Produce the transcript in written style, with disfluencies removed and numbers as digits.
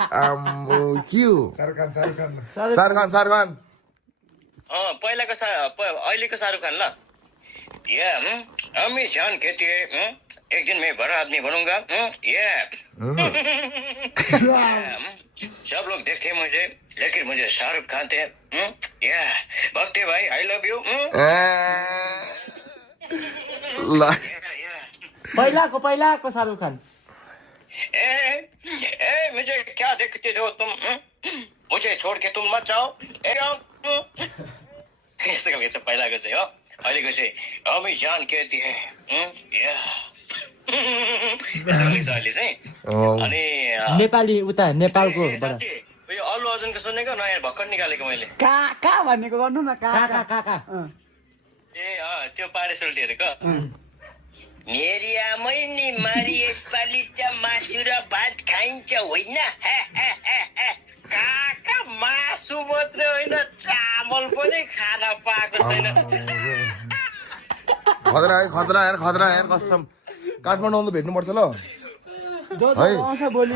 के हो शाहरुख खान पहिलाको अहिलेको शाहरुख खान ल या अमी जान कहती है एक दिन मैं बड़ा आदमी बनूंगा या सब लोग देखते मुझे लेकिन मुझे शाहरुख खान थे या भक्ति भाई आई लव यू पहिलाको शाहरुख खान मुझे क्या देखते हो तुम मुझे छोड़ के तुम मत जाओ यस्तो खालको चाहिँ पहिलाको चाहिँ हो अहिलेको चाहिँ अमी जान कहती है अहिले चाहिँ अनि नेपाली उता नेपालको यो अल्लु अर्जुनको सुनेको नयाँ भर्खर निकालेको मैले का भनेको गर्नु न का त्यो पारेसोल्टीहरूको मेरी आमैनी मारी यसपालि त मासु र भात खाइन्छ होइन काका मासु मात्रै होइन चामल पनि खान पाएको छैन खतरा यार कसम काठमाडौँ त भेट्नुपर्छ ल जो आउँछ भोलि